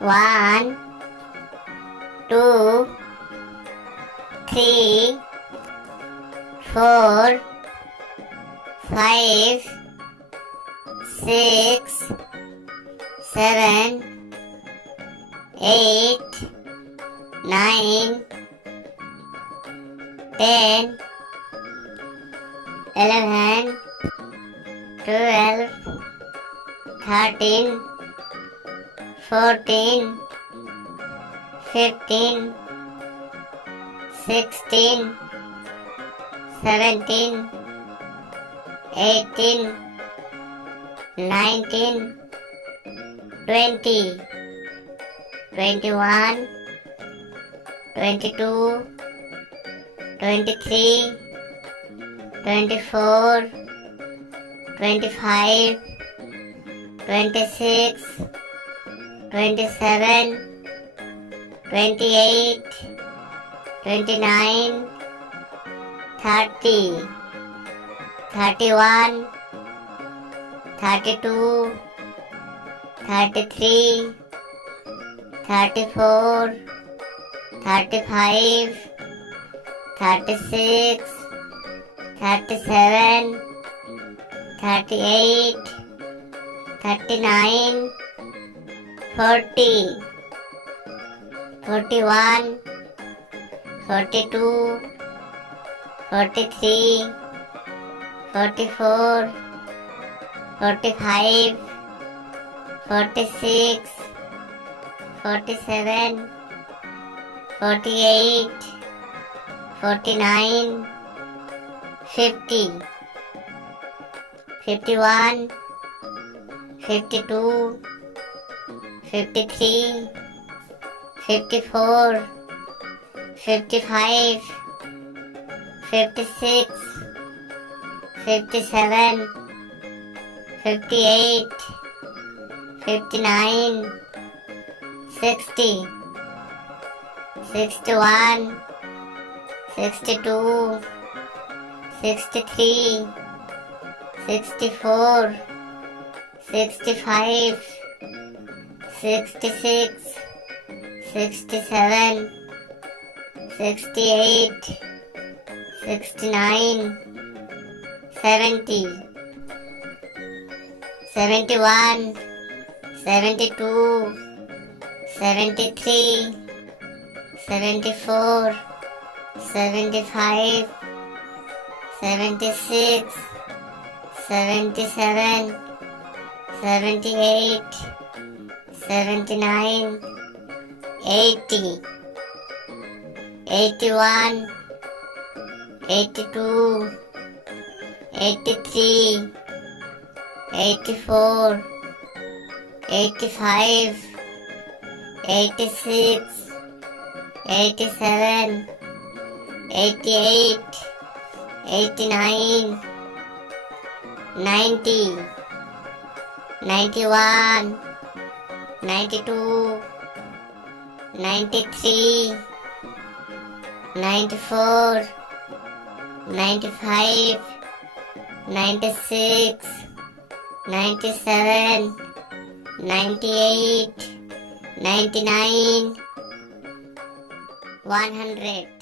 1, 2, 3, 4, 5, 6, 7, 8, 9, 10, 11, 12, 13, 14, 15, 16, 17, 18, 19, 20, 21, 22, 23, 24, 25, 26, 27, 28, 29, 30, 31, 32, 33, 34, 35, 36, 37, 38, 39, 40, 41, 42, 43, 44, 45, 46, 47, 48, 49, 50, 51, 52, 53, 54, 55, 56, 57, 58, 59, 60, 61, 62, 63, 64, 65, 66, 67, 68, 69, 70, 71, 72, 73, 74, 75, 76, 77, 78, 79, 80, 81, 82, 83, 84, 85, 86, 87, 88, 89, 90, 91, 92, 93, 94, 95, 96, 97, 98, 99, 100.